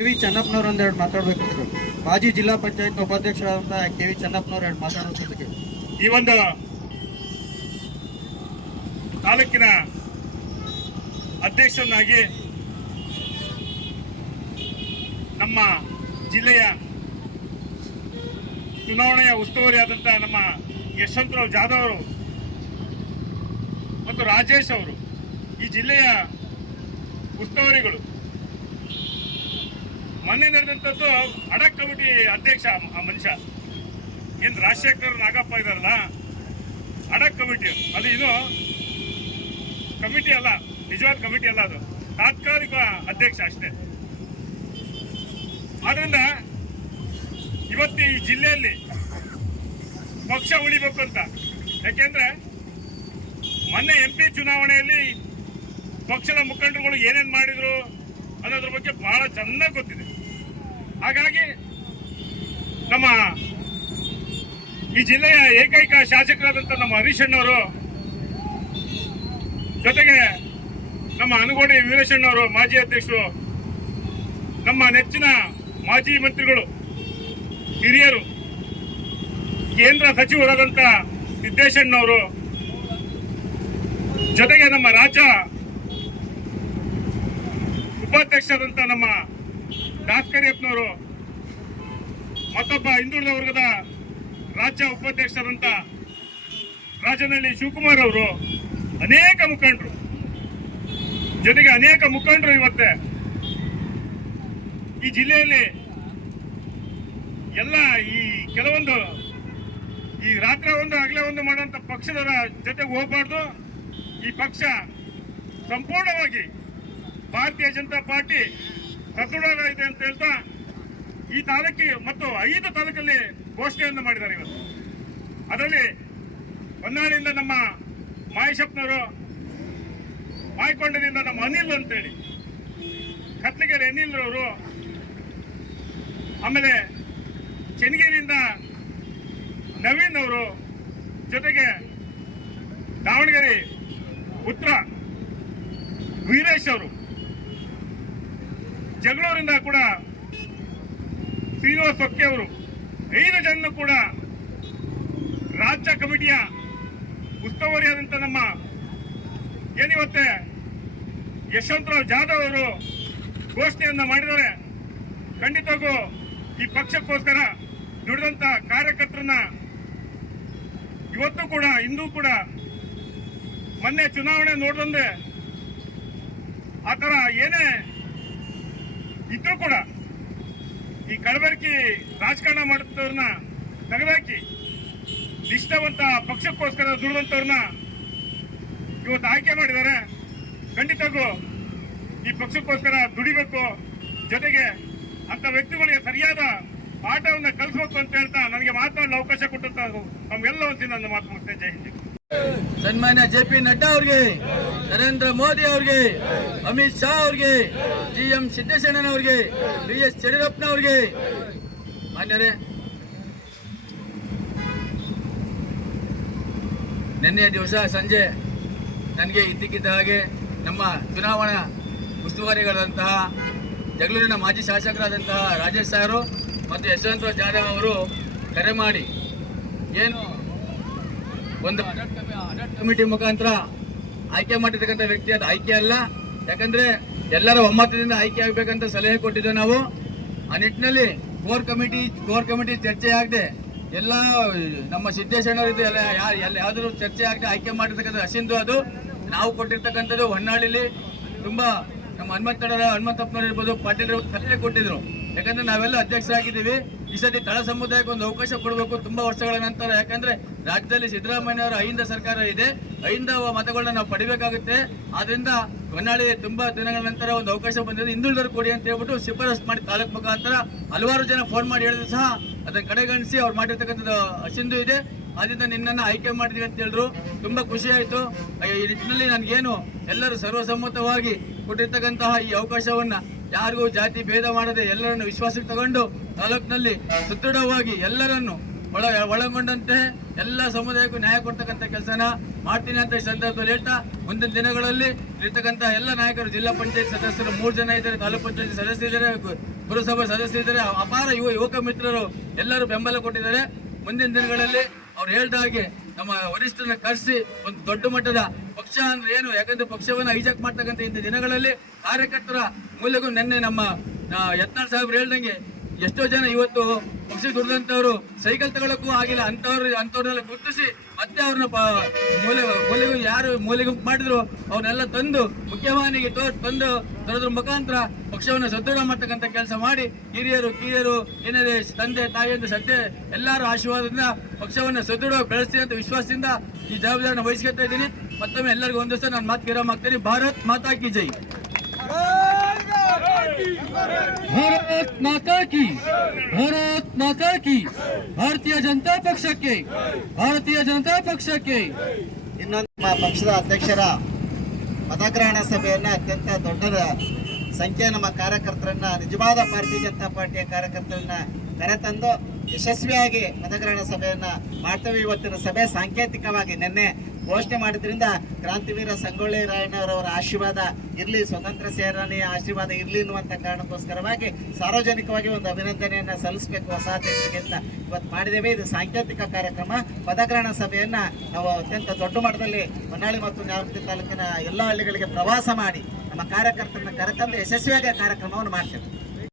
KV. ಚೆನ್ನಪ್ಪನವರು ಒಂದೆರಡು ಮಾತಾಡಬೇಕು. ಮಾಜಿ ಜಿಲ್ಲಾ ಪಂಚಾಯತ್ ಉಪಾಧ್ಯಕ್ಷರಾದಂಥ ಕೆ.ವಿ. ಚೆನ್ನಪ್ಪನವರು ಎರಡು ಮಾತಾಡೋದಕ್ಕೆ ಈ ಒಂದು ತಾಲೂಕಿನ ಅಧ್ಯಕ್ಷರನ್ನಾಗಿ ನಮ್ಮ ಜಿಲ್ಲೆಯ ಚುನಾವಣೆಯ ಉಸ್ತುವಾರಿಯಾದಂಥ ನಮ್ಮ ಯಶವಂತರಾವ್ ಜಾಧವ್ ಅವರು ಮತ್ತು ರಾಜೇಶ್ ಅವರು ಈ ಜಿಲ್ಲೆಯ ಉಸ್ತುವಾರಿಗಳು ಮೊನ್ನೆ ನಡೆದಂಥದ್ದು ಅಡಕ್ ಕಮಿಟಿ ಅಧ್ಯಕ್ಷ ಆ ಮನುಷ್ಯ ಏನು ರಾಜಶೇಖರ್ ನಾಗಪ್ಪ ಇದಾರಲ್ಲ ಅಡಕ್ ಕಮಿಟಿ ಅದು ಇದು ಕಮಿಟಿ ಅಲ್ಲ, ನಿಜವಾದ ಕಮಿಟಿ ಅಲ್ಲ, ಅದು ತಾತ್ಕಾಲಿಕ ಅಧ್ಯಕ್ಷ ಅಷ್ಟೇ. ಆದ್ರಿಂದ ಇವತ್ತು ಈ ಜಿಲ್ಲೆಯಲ್ಲಿ ಪಕ್ಷ ಉಳಿಬೇಕು ಅಂತ, ಯಾಕೆಂದ್ರೆ ಮೊನ್ನೆ MP ಚುನಾವಣೆಯಲ್ಲಿ ಪಕ್ಷದ ಮುಖಂಡರುಗಳು ಏನೇನು ಮಾಡಿದ್ರು ಅನ್ನೋದ್ರ ಬಗ್ಗೆ ಬಹಳ ಚೆನ್ನಾಗಿ ಗೊತ್ತಿದೆ. ಹಾಗಾಗಿ ನಮ್ಮ ಈ ಜಿಲ್ಲೆಯ ಏಕೈಕ ಶಾಸಕರಾದಂಥ ನಮ್ಮ ಹರೀಶ್ ಅಣ್ಣವರು ಜೊತೆಗೆ ನಮ್ಮ ಅನಗೋಡಿ ವೀರೇಶಣ್ಣವರು ಮಾಜಿ ಅಧ್ಯಕ್ಷರು, ನಮ್ಮ ನೆಚ್ಚಿನ ಮಾಜಿ ಮಂತ್ರಿಗಳು, ಹಿರಿಯರು, ಕೇಂದ್ರ ಸಚಿವರಾದಂಥ ಸಿದ್ದೇಶಣ್ಣವರು, ಜೊತೆಗೆ ನಮ್ಮ ರಾಜ್ಯ ಉಪಾಧ್ಯಕ್ಷರಾದಂಥ ನಮ್ಮ ದಾಸ್ಕರಿಯಪ್ಪನವರು, ಮತ್ತೊಬ್ಬ ಹಿಂದುಳಿದ ವರ್ಗದ ರಾಜ್ಯ ಉಪಾಧ್ಯಕ್ಷರಾದಂಥ ರಾಜನಹಳ್ಳಿ ಶಿವಕುಮಾರ್ ಅವರು, ಅನೇಕ ಮುಖಂಡರು, ಜೊತೆಗೆ ಅನೇಕ ಮುಖಂಡರು ಇವತ್ತೇ ಈ ಜಿಲ್ಲೆಯಲ್ಲಿ ಎಲ್ಲ ಈ ಕೆಲವೊಂದು ಈ ರಾತ್ರಿ ಒಂದು ಹಗಲೇ ಒಂದು ಮಾಡುವಂಥ ಪಕ್ಷದವರ ಜೊತೆಗೆ ಹೋಗಬಾರ್ದು. ಈ ಪಕ್ಷ ಸಂಪೂರ್ಣವಾಗಿ ಭಾರತೀಯ ಜನತಾ ಪಾರ್ಟಿ ಸದೃಢ ಇದೆ ಅಂತ ಹೇಳ್ತಾ ಈ ತಾಲೂಕಿಗೆ ಮತ್ತು 5 ತಾಲೂಕಲ್ಲಿ ಘೋಷಣೆಯನ್ನು ಮಾಡಿದ್ದಾರೆ ಇವತ್ತು. ಅದರಲ್ಲಿ ಹೊನ್ನಾಳಿಯಿಂದ ನಮ್ಮ ಮಾಯಶಪ್ಪನವರು, ಮಾಯಕೊಂಡದಿಂದ ನಮ್ಮ ಅನಿಲ್ ಅಂತೇಳಿ, ಕತ್ಲಗೆರೆ ಅನಿಲ್ ಅವರು, ಆಮೇಲೆ ಚೆನ್ನಗಿರಿಯಿಂದ ನವೀನ್ ಅವರು, ಜೊತೆಗೆ ದಾವಣಗೆರೆ ಉತ್ತರ ವೀರೇಶ್ ಅವರು, ಜಗಳೂರಿಂದ ಕೂಡ ಶ್ರೀನಿವಾಸ್ ಸೊಕ್ಕೆ ಅವರು, 5 ಜನ ಕೂಡ ರಾಜ್ಯ ಕಮಿಟಿಯ ಉಸ್ತುವಾರಿಯಾದಂಥ ನಮ್ಮ ಏನಿವತ್ತೆ ಯಶವಂತರಾವ್ ಜಾಧವ್ ಅವರು ಘೋಷಣೆಯನ್ನ ಮಾಡಿದ್ದಾರೆ. ಖಂಡಿತವಾಗೂ ಈ ಪಕ್ಷಕ್ಕೋಸ್ಕರ ದುಡಿದಂಥ ಕಾರ್ಯಕರ್ತರನ್ನ ಇವತ್ತು ಕೂಡ ಇಂದು ಕೂಡ ಮೊನ್ನೆ ಚುನಾವಣೆ ನೋಡಿದಂತೆ ಆ ಥರ ಏನೇ ಇದ್ರೂ ಕೂಡ ಈ ಕಲಬೆರಕೆ ರಾಜಕಾರಣ ಮಾಡುತ್ತವ್ರನ್ನ ತೆಗೆದಾಕಿ ನಿಷ್ಠಾವಂತ ಪಕ್ಷಕ್ಕೋಸ್ಕರ ದುಡಿದಂಥವ್ರನ್ನ ಇವತ್ತು ಆಯ್ಕೆ ಮಾಡಿದ್ದಾರೆ. ಖಂಡಿತವಾಗೂ ಈ ಪಕ್ಷಕ್ಕೋಸ್ಕರ ದುಡಿಬೇಕು, ಜೊತೆಗೆ ಅಂತ ವ್ಯಕ್ತಿಗಳಿಗೆ ಸರಿಯಾದ ಪಾಠವನ್ನು ಕಲಿಸಬೇಕು ಅಂತ ಹೇಳ್ತಾ ನನಗೆ ಮಾತನಾಡಲು ಅವಕಾಶ ಕೊಟ್ಟಂತ ನಮ್ಗೆಲ್ಲ ಒಂದ್ಸಿ ನನ್ನ ಮಾತು ಮುಗಿಸ್ತೇನೆ. ಜೈ ಹಿಂದ್. ಸನ್ಮಾನ್ಯ JP ನಡ್ಡಾ ಅವ್ರಿಗೆ, ನರೇಂದ್ರ ಮೋದಿ ಅವ್ರಿಗೆ, ಅಮಿತ್ ಶಾ ಅವ್ರಿಗೆ, GM ಸಿದ್ದೇಶಣ್ಣನವ್ರಿಗೆ, BS ಯಡಿಯೂರಪ್ಪನವ್ರಿಗೆ, ಮಾನ್ಯರೇ, ನಿನ್ನೆ ದಿವಸ ಸಂಜೆ ನನಗೆ ಇದ್ದಕ್ಕಿದ್ದ ಹಾಗೆ ನಮ್ಮ ಚುನಾವಣಾ ಉಸ್ತುವಾರಿಗಳಾದಂತಹ ಜಗಳೂರಿನ ಮಾಜಿ ಶಾಸಕರಾದಂತಹ ರಾಜೇಶ್ ಸಾರು ಮತ್ತು ಯಶವಂತರಾವ್ ಜಾಧವ್ ಅವರು ಕರೆ ಮಾಡಿ ಏನು ಒಂದು ಕಮಿಟಿ ಮುಖಾಂತರ ಆಯ್ಕೆ ಮಾಡಿರ್ತಕ್ಕಂಥ ವ್ಯಕ್ತಿ ಅದು ಆಯ್ಕೆ ಅಲ್ಲ, ಯಾಕಂದ್ರೆ ಎಲ್ಲರ ಒಮ್ಮತದಿಂದ ಆಯ್ಕೆ ಆಗಬೇಕಂತ ಸಲಹೆ ಕೊಟ್ಟಿದ್ದೇವೆ ನಾವು. ಆ ನಿಟ್ಟಿನಲ್ಲಿ ಕೋರ್ ಕಮಿಟಿ ಚರ್ಚೆ ಆಗದೆ ಎಲ್ಲ ನಮ್ಮ ಸಿದ್ದೇಶಣ್ಣವರಿದ್ದು ಎಲ್ಲ ಯಾವ್ದಾದ್ರು ಚರ್ಚೆ ಆಗದೆ ಆಯ್ಕೆ ಮಾಡಿರ್ತಕ್ಕಂಥ ಹಸಿಂದು ಅದು ನಾವು ಕೊಟ್ಟಿರ್ತಕ್ಕಂಥದ್ದು. ಹೊನ್ನಾಳಿಲಿ ತುಂಬಾ ನಮ್ಮ ಹನುಮಂತಪ್ಪನವರು ಇರ್ಬೋದು, ಪಾಟೀಲ್ ಸಲಹೆ ಕೊಟ್ಟಿದ್ರು. ಯಾಕಂದ್ರೆ ನಾವೆಲ್ಲ ಅಧ್ಯಕ್ಷರಾಗಿದ್ದೀವಿ, ಈ ಸತಿ ತಳ ಸಮುದಾಯಕ್ಕೆ ಒಂದು ಅವಕಾಶ ಕೊಡಬೇಕು ತುಂಬಾ ವರ್ಷಗಳ ನಂತರ. ಯಾಕಂದ್ರೆ ರಾಜ್ಯದಲ್ಲಿ ಸಿದ್ದರಾಮಯ್ಯ ಅವರ 5 ಸರ್ಕಾರ ಇದೆ, 5 ಮತಗಳನ್ನ ನಾವು ಪಡಿಬೇಕಾಗುತ್ತೆ. ಆದ್ರಿಂದ ಹೊನ್ನಾಳಿ ತುಂಬಾ ದಿನಗಳ ನಂತರ ಒಂದು ಅವಕಾಶ ಬಂದಿದೆ, ಹಿಂದುಳಿದವರು ಕೊಡಿ ಅಂತ ಹೇಳ್ಬಿಟ್ಟು ಶಿಫಾರಸ್ ಮಾಡಿ ತಾಲೂಕು ಮುಖಾಂತರ ಹಲವಾರು ಜನ ಫೋನ್ ಮಾಡಿ ಹೇಳಿದ್ರು ಸಹ ಅದನ್ನ ಕಡೆಗಣಿಸಿ ಅವ್ರು ಮಾಡಿರ್ತಕ್ಕಂಥದ್ದು ಹಸಿಂದು ಇದೆ. ಆದ್ರಿಂದ ನಿನ್ನನ್ನು ಆಯ್ಕೆ ಮಾಡಿದೀವಿ ಅಂತ ಹೇಳಿದ್ರು. ತುಂಬಾ ಖುಷಿ ಆಯ್ತು. ಈ ನಿಟ್ಟಿನಲ್ಲಿ ನನಗೇನು ಎಲ್ಲರೂ ಸರ್ವಸಮ್ಮತವಾಗಿ ಕೊಟ್ಟಿರ್ತಕ್ಕಂತಹ ಈ ಅವಕಾಶವನ್ನ ಯಾರಿಗೂ ಜಾತಿ ಭೇದ ಮಾಡದೆ ಎಲ್ಲರನ್ನು ವಿಶ್ವಾಸಕ್ಕೆ ತಗೊಂಡು ತಾಲೂಕಿನಲ್ಲಿ ಸುದೃಢವಾಗಿ ಎಲ್ಲರನ್ನು ಒಳಗೊಂಡಂತೆ ಎಲ್ಲ ಸಮುದಾಯಕ್ಕೂ ನ್ಯಾಯ ಕೊಡ್ತಕ್ಕಂಥ ಕೆಲಸನ ಮಾಡ್ತೀನಿ ಅಂತ ಈ ಸಂದರ್ಭದಲ್ಲಿ ಹೇಳ್ತಾ, ಮುಂದಿನ ದಿನಗಳಲ್ಲಿ ಇರ್ತಕ್ಕಂಥ ಎಲ್ಲ ನಾಯಕರು, ಜಿಲ್ಲಾ ಪಂಚಾಯತ್ ಸದಸ್ಯರು 3 ಜನ ಇದ್ದಾರೆ, ತಾಲೂಕು ಪಂಚಾಯತ್ ಸದಸ್ಯರಿದ್ದಾರೆ, ಪುರಸಭಾ ಸದಸ್ಯರಿದ್ದಾರೆ, ಅಪಾರ ಯುವಕ ಮಿತ್ರರು ಎಲ್ಲರೂ ಬೆಂಬಲ ಕೊಟ್ಟಿದ್ದಾರೆ. ಮುಂದಿನ ದಿನಗಳಲ್ಲಿ ಅವ್ರು ಹೇಳ್ದ ಹಾಗೆ ನಮ್ಮ ವರಿಷ್ಠರನ್ನ ಕರೆಸಿ ಒಂದು ದೊಡ್ಡ ಮಟ್ಟದ ಪಕ್ಷ ಅಂದ್ರೆ ಏನು, ಯಾಕಂದ್ರೆ ಪಕ್ಷವನ್ನ ಹೈಜಾಕ್ ಮಾಡ್ತಕ್ಕಂಥ ಇಂಥ ದಿನಗಳಲ್ಲಿ ಕಾರ್ಯಕರ್ತರ ಮೂಲಗೂ ನಿನ್ನೆ ನಮ್ಮ ಯತ್ನಾಳ್ ಸಾಹೇಬ್ರು ಹೇಳ್ದಂಗೆ ಎಷ್ಟೋ ಜನ ಇವತ್ತು ಪಕ್ಷ ದುಡಿದಂಥವ್ರು ಸೈಕಲ್ ತಗೊಳಕ್ಕೂ ಆಗಿಲ್ಲ, ಅಂಥವ್ರನ್ನೆಲ್ಲ ಗುರುತಿಸಿ ಮತ್ತೆ ಅವ್ರನ್ನ ಮೂಲೆಗೆ ಮಾಡಿದ್ರು ಅವ್ರನ್ನೆಲ್ಲ ತಂದು ಮುಖ್ಯವಾಹಿನಿಗೆ ತರೋದ್ರ ಮುಖಾಂತರ ಪಕ್ಷವನ್ನು ಸದೃಢ ಮಾಡ್ತಕ್ಕಂಥ ಕೆಲಸ ಮಾಡಿ ಹಿರಿಯರು ಕಿರಿಯರು ಏನಿದೆ ತಂದೆ ತಾಯಿಯಿಂದ ಸದ್ಯ ಎಲ್ಲರ ಆಶೀರ್ವಾದದಿಂದ ಪಕ್ಷವನ್ನು ಸದೃಢ ಬೆಳೆಸ್ತೀನಿ ಅಂತ ವಿಶ್ವಾಸದಿಂದ ಈ ಜವಾಬ್ದಾರಿನ ವಹಿಸ್ಕೊತಾ ಇದ್ದೀನಿ. ಮತ್ತೊಮ್ಮೆ ಎಲ್ಲರಿಗೂ ಒಂದು ದಿವಸ ನಾನು ಮಾತು ವಿರಾಮ ಆಗ್ತೀನಿ. ಭಾರತ್ ಮಾತಾ ಕಿ ಜೈ. ಭಾರತ್ ಮಾತಾ ಕಿ, ಭಾರತ್ ಮಾತಾ ಕಿ. ಭಾರತೀಯ ಜನತಾ ಪಕ್ಷಕ್ಕೆ ಇನ್ನೊಂದು ನಮ್ಮ ಪಕ್ಷದ ಅಧ್ಯಕ್ಷರ ಮತಗ್ರಹಣ ಸಭೆಯನ್ನ ಅತ್ಯಂತ ದೊಡ್ಡ ಸಂಖ್ಯೆಯ ನಮ್ಮ ಕಾರ್ಯಕರ್ತರನ್ನ, ನಿಜವಾದ ಭಾರತೀಯ ಜನತಾ ಪಾರ್ಟಿಯ ಕಾರ್ಯಕರ್ತರನ್ನ ಕರೆತಂದು ಯಶಸ್ವಿಯಾಗಿ ಮತಗ್ರಹಣ ಸಭೆಯನ್ನ ಮಾಡ್ತೇವೆ. ಇವತ್ತಿನ ಸಭೆ ಸಾಂಕೇತಿಕವಾಗಿ ನಿನ್ನೆ ಘೋಷಣೆ ಮಾಡಿದ್ರಿಂದ ಕ್ರಾಂತಿವೀರ ಸಂಗೊಳ್ಳಿ ರಾಯಣ್ಣವರವರ ಆಶೀರ್ವಾದ ಇರಲಿ, ಸ್ವತಂತ್ರ ಸೇನಾನಿಯ ಆಶೀರ್ವಾದ ಇರಲಿ ಅನ್ನುವಂಥ ಕಾರಣಕ್ಕೋಸ್ಕರವಾಗಿ ಸಾರ್ವಜನಿಕವಾಗಿ ಒಂದು ಅಭಿನಂದನೆಯನ್ನು ಸಲ್ಲಿಸಬೇಕು ಹೊಸ ಅಧ್ಯಕ್ಷರಿಗೆ ಅಂತ ಇವತ್ತು ಮಾಡಿದ್ದೇವೆ. ಇದು ಸಾಂಕೇತಿಕ ಕಾರ್ಯಕ್ರಮ. ಪದಗ್ರಹಣ ಸಭೆಯನ್ನು ನಾವು ಅತ್ಯಂತ ದೊಡ್ಡ ಮಟ್ಟದಲ್ಲಿ ಹೊನ್ನಾಳಿ ಮತ್ತು ನ್ಯಾಮತಿ ತಾಲೂಕಿನ ಎಲ್ಲ ಹಳ್ಳಿಗಳಿಗೆ ಪ್ರವಾಸ ಮಾಡಿ ನಮ್ಮ ಕಾರ್ಯಕರ್ತರನ್ನ ಕರೆತಂದು ಯಶಸ್ವಿಯಾಗಿ ಕಾರ್ಯಕ್ರಮವನ್ನು ಮಾಡ್ತೇವೆ.